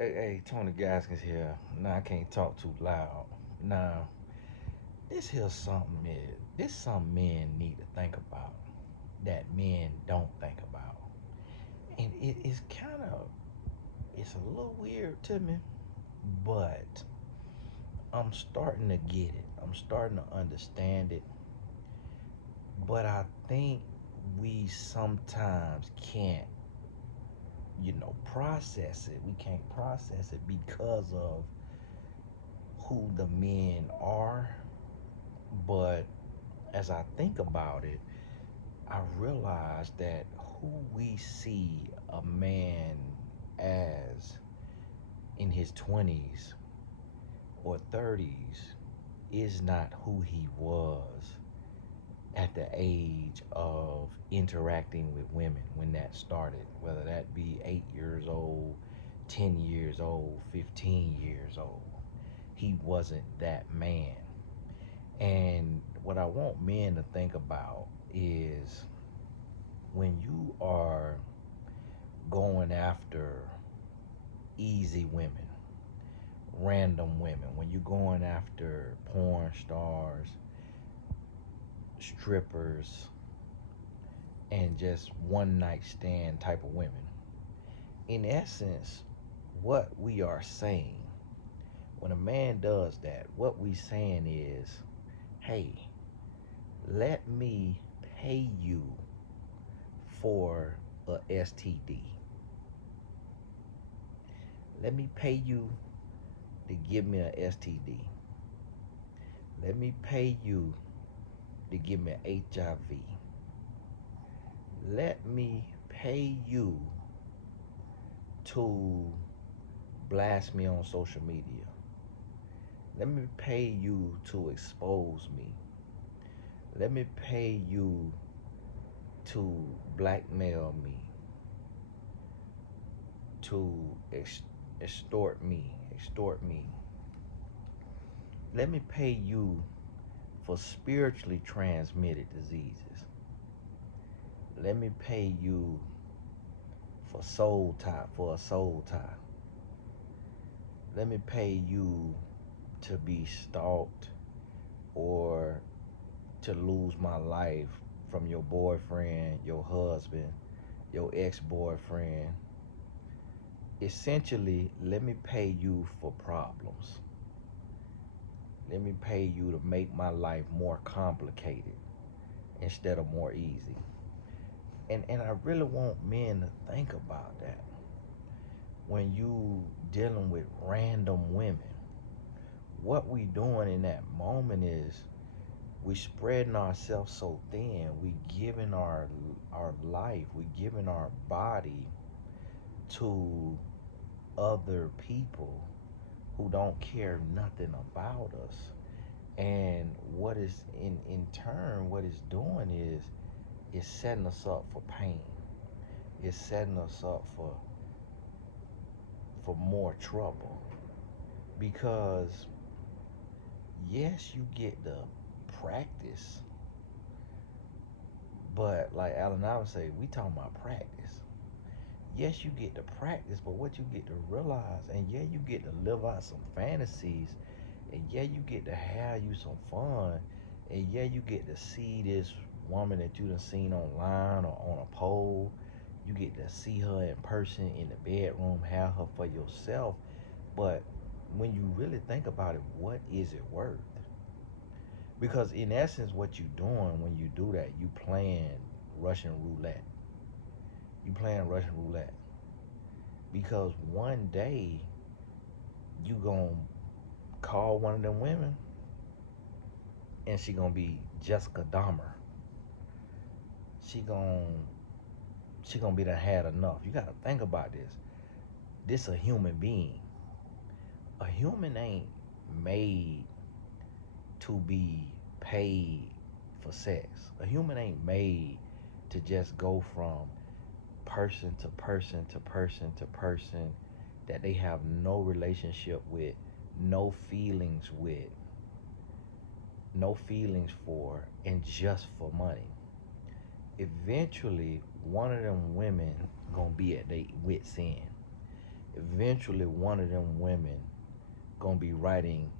Hey, Tony Gaskins here. Now I can't talk too loud. Now, this here's something this something men need to think about that men don't think about. And it's kind of it's a little weird to me, but I'm starting to get it. I'm starting to understand it. But I think we sometimes can't, process it. We can't process it because of who the men are. But as I think about it, I realize that who we see a man as in his 20s or 30s is not who he was at the age of interacting with women when that started, whether that be 8 years old, 10 years old, 15 years old. He wasn't that man. And what I want men to think about is when you are going after easy women, random women, when you're going after porn stars, strippers, and just one night stand type of women, in essence, what we are saying, when a man does that, what we saying is, hey, let me pay you for a STD. Let me pay you to give me a STD. Let me pay you to give me HIV. Let me pay you to blast me on social media. Let me pay you to expose me. Let me pay you to blackmail me, to extort me. Let me pay you for spiritually transmitted diseases. Let me pay you for a soul tie. Let me pay you to be stalked or to lose my life from your boyfriend, your husband, your ex-boyfriend. Essentially, let me pay you for problems. Let me pay you to make my life more complicated instead of more easy. And I really want men to think about that. When you dealing with random women, what we doing in that moment is we spreading ourselves so thin. We giving our life, we giving our body to other people who don't care nothing about us. And what is in turn, what it's doing is setting us up for pain. It's setting us up for more trouble. Because yes, you get the practice, but like Alan I would say, we talking about practice. Yes, you get to practice, but what you get to realize, and yeah, you get to live out some fantasies, and yeah, you get to have you some fun, and yeah, you get to see this woman that you done seen online or on a pole. You get to see her in person in the bedroom, have her for yourself. But when you really think about it, what is it worth? Because in essence, what you doing when you do that, you playing Russian roulette. You playing Russian roulette. Because one day you gonna call one of them women and she gonna be Jessica Dahmer. She gonna she gonna be done had enough. You gotta think about this. This a human being. A human ain't made to be paid for sex. A human ain't made to just go from person to person to person to person that they have no relationship with, no feelings with, no feelings for, and just for money. Eventually, one of them women gonna be at their wit's end. eventually one of them women gonna be writing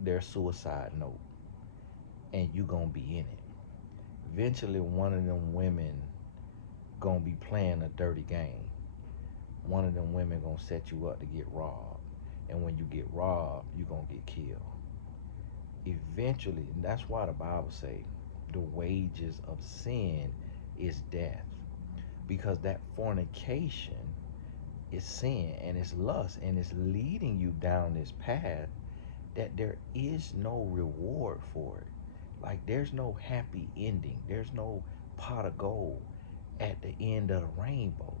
their suicide note, and you gonna be in it. Eventually one of them women gonna be playing a dirty game. One of them women gonna set you up to get robbed, and when you get robbed, you gonna get killed. Eventually, and that's why the Bible say the wages of sin is death, because that fornication is sin and it's lust, and it's leading you down this path that there is no reward for it. Like, there's no happy ending, there's no pot of gold at the end of the rainbow.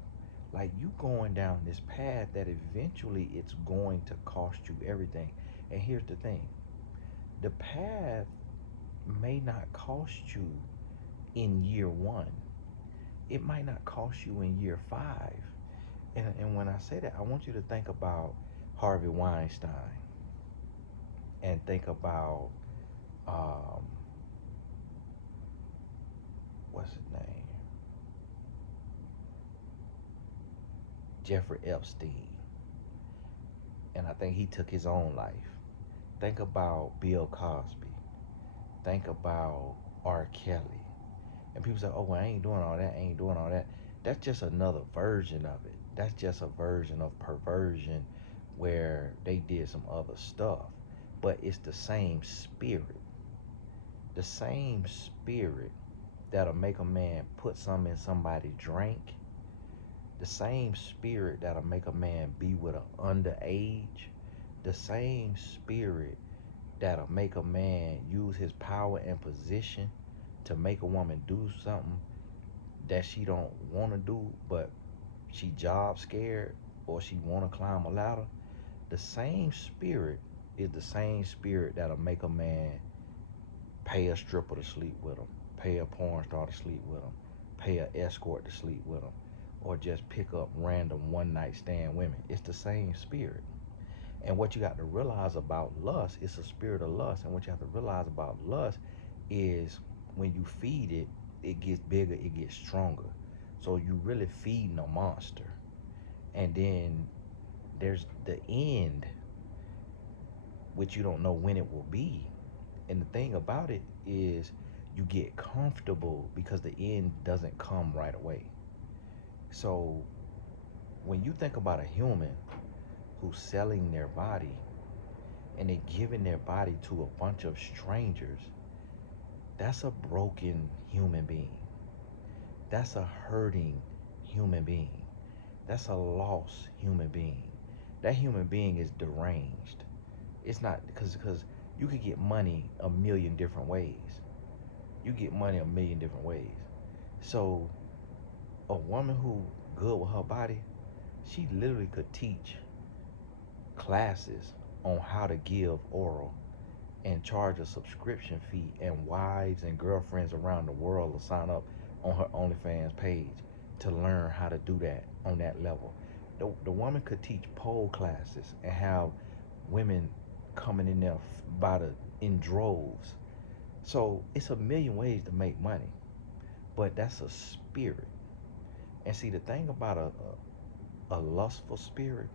Like, you going down this path that eventually it's going to cost you everything. And here's the thing, the path may not cost you in year one, it might not cost you in year 5. And when I say that, I want you to think about Harvey Weinstein, and think about um, what's his name, Jeffrey Epstein, and I think he took his own life. Think about Bill Cosby. Think about R. Kelly. And people say, "Oh, well, I ain't doing all that. I ain't doing all that." That's just another version of it. That's just a version of perversion where they did some other stuff. But it's the same spirit. The same spirit that'll make a man put something in somebody's drink. The same spirit that'll make a man be with an underage. The same spirit that'll make a man use his power and position to make a woman do something that she don't want to do, but she job scared, or she want to climb a ladder. The same spirit is the same spirit that'll make a man pay a stripper to sleep with him, pay a porn star to sleep with him, pay an escort to sleep with him, or just pick up random one night stand women. It's the same spirit. And what you got to realize about lust, it's a spirit of lust. And what you have to realize about lust is when you feed it, it gets bigger, it gets stronger. So you really feeding a monster. And then there's the end, which you don't know when it will be. And the thing about it is you get comfortable because the end doesn't come right away. So when you think about a human who's selling their body and they're giving their body to a bunch of strangers, that's a broken human being. That's a hurting human being. That's a lost human being. That human being is deranged. It's not because you could get money a million different ways. You get money a million different ways. So a woman who good with her body, she literally could teach classes on how to give oral and charge a subscription fee, and wives and girlfriends around the world will sign up on her OnlyFans page to learn how to do that on that level. The woman could teach pole classes and have women coming in there in droves. So it's a million ways to make money, but that's a spirit. And see, the thing about a lustful spirit,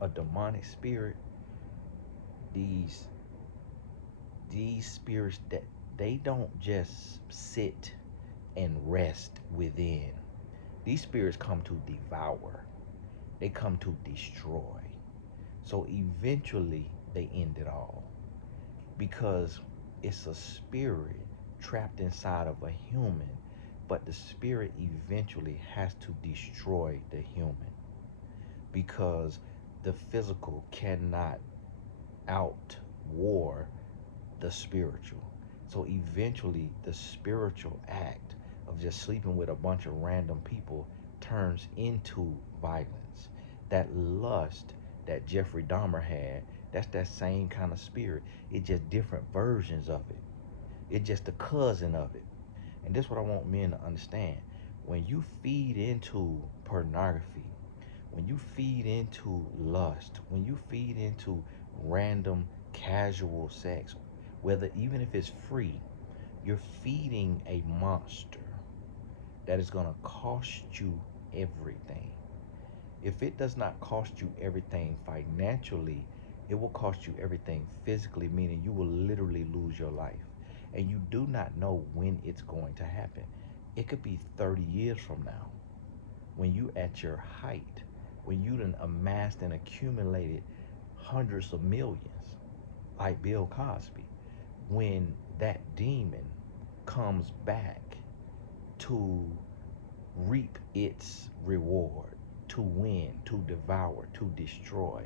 a demonic spirit, these these spirits, that they don't just sit and rest within. These spirits come to devour. They come to destroy. So eventually they end it all, because it's a spirit trapped inside of a human, but the spirit eventually has to destroy the human, because the physical cannot out war the spiritual. So eventually the spiritual act of just sleeping with a bunch of random people turns into violence. That lust that Jeffrey Dahmer had, that's that same kind of spirit. It's just different versions of it. It's just a cousin of it. And this is what I want men to understand. When you feed into pornography, when you feed into lust, when you feed into random casual sex, whether even if it's free, you're feeding a monster that is going to cost you everything. If it does not cost you everything financially, it will cost you everything physically, meaning you will literally lose your life. And you do not know when it's going to happen. It could be 30 years from now, when you at your height, when you done amassed and accumulated hundreds of millions, like Bill Cosby, when that demon comes back to reap its reward, to win, to devour, to destroy.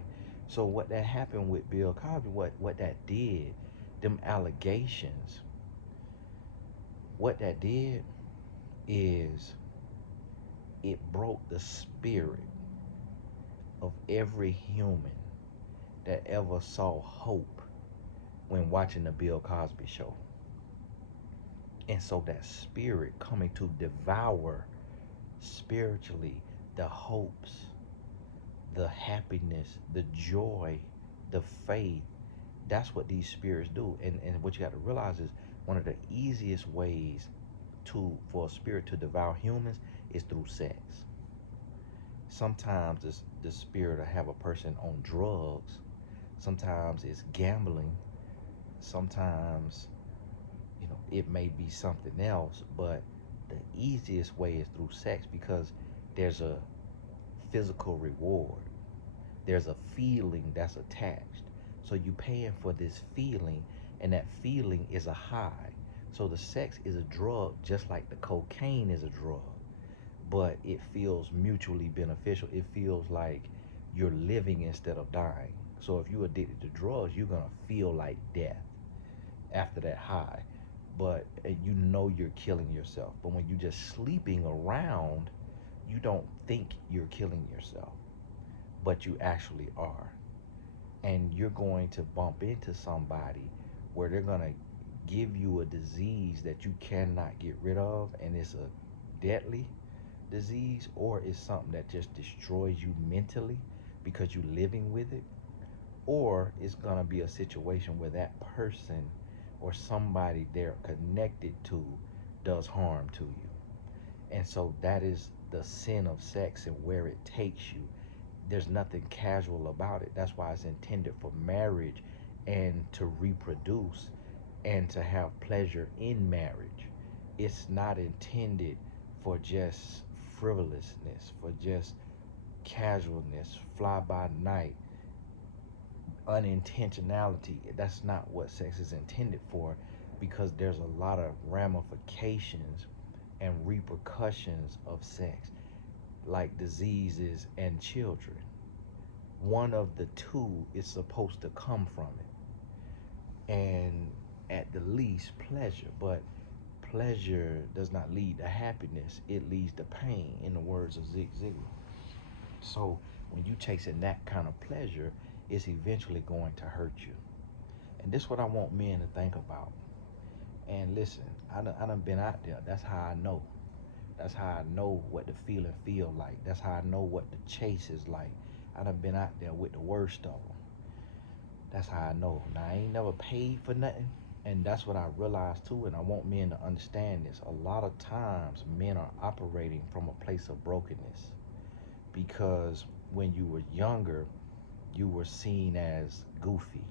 So what that happened with Bill Cosby, what that did, them allegations, what that did is it broke the spirit of every human that ever saw hope when watching the Bill Cosby show. And so that spirit coming to devour spiritually the hopes, the happiness, the joy, the faith. That's what these spirits do. And what you got to realize is one of the easiest ways to for a spirit to devour humans is through sex. Sometimes the spirit will have a person on drugs. Sometimes it's gambling. Sometimes, it may be something else, but the easiest way is through sex because there's a physical reward. There's a feeling that's attached. So you paying for this feeling, and that feeling is a high. So the sex is a drug, just like the cocaine is a drug, but it feels mutually beneficial. It feels like you're living instead of dying. So if you're addicted to drugs, you're gonna feel like death after that high, but you're killing yourself. But when you're just sleeping around, you don't think you're killing yourself, but you actually are. And you're going to bump into somebody where they're going to give you a disease that you cannot get rid of, and it's a deadly disease, or it's something that just destroys you mentally because you're living with it, or it's going to be a situation where that person or somebody they're connected to does harm to you. And so that is the sin of sex and where it takes you. There's nothing casual about it. That's why it's intended for marriage and to reproduce and to have pleasure in marriage. It's not intended for just frivolousness, for just casualness, fly by night, unintentionality. That's not what sex is intended for, because there's a lot of ramifications and repercussions of sex, like diseases and children. One of the two is supposed to come from it, and at the least pleasure. But pleasure does not lead to happiness, it leads to pain, in the words of Zig Ziglar. So when you chasing that kind of pleasure, it's eventually going to hurt you. And this is what I want men to think about. And listen, I done been out there. That's how I know. That's how I know what the feeling feel like. That's how I know what the chase is like. I done been out there with the worst of them. That's how I know. Now, I ain't never paid for nothing. And that's what I realized too. And I want men to understand this. A lot of times, men are operating from a place of brokenness. Because when you were younger, you were seen as goofy,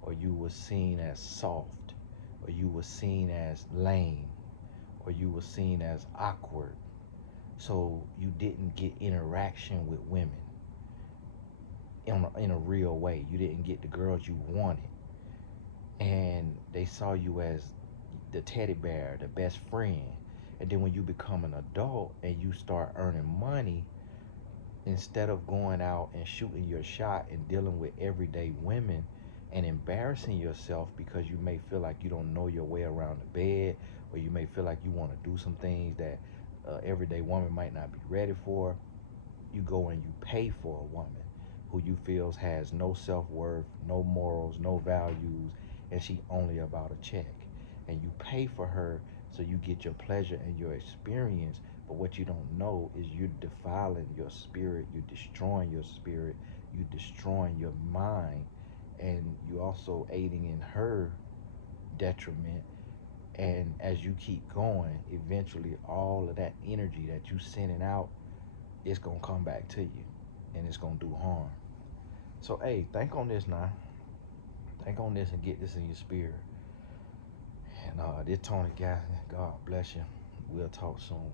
or you were seen as soft, or you were seen as lame, or you were seen as awkward. So you didn't get interaction with women in a real way. You didn't get the girls you wanted. And they saw you as the teddy bear, the best friend. And then when you become an adult and you start earning money, instead of going out and shooting your shot and dealing with everyday women and embarrassing yourself because you may feel like you don't know your way around the bed, or you may feel like you want to do some things that everyday woman might not be ready for, you go and you pay for a woman who you feels has no self-worth, no morals, no values, and she only about a check. And you pay for her so you get your pleasure and your experience, but what you don't know is you're defiling your spirit, you're destroying your spirit, you're destroying your mind, and you're also aiding in her detriment. And as you keep going, eventually all of that energy that you sending out it's gonna come back to you, and it's gonna do harm. So hey, think on this now. Think on this and get this in your spirit. And this Tony guy, God bless you. We'll talk soon.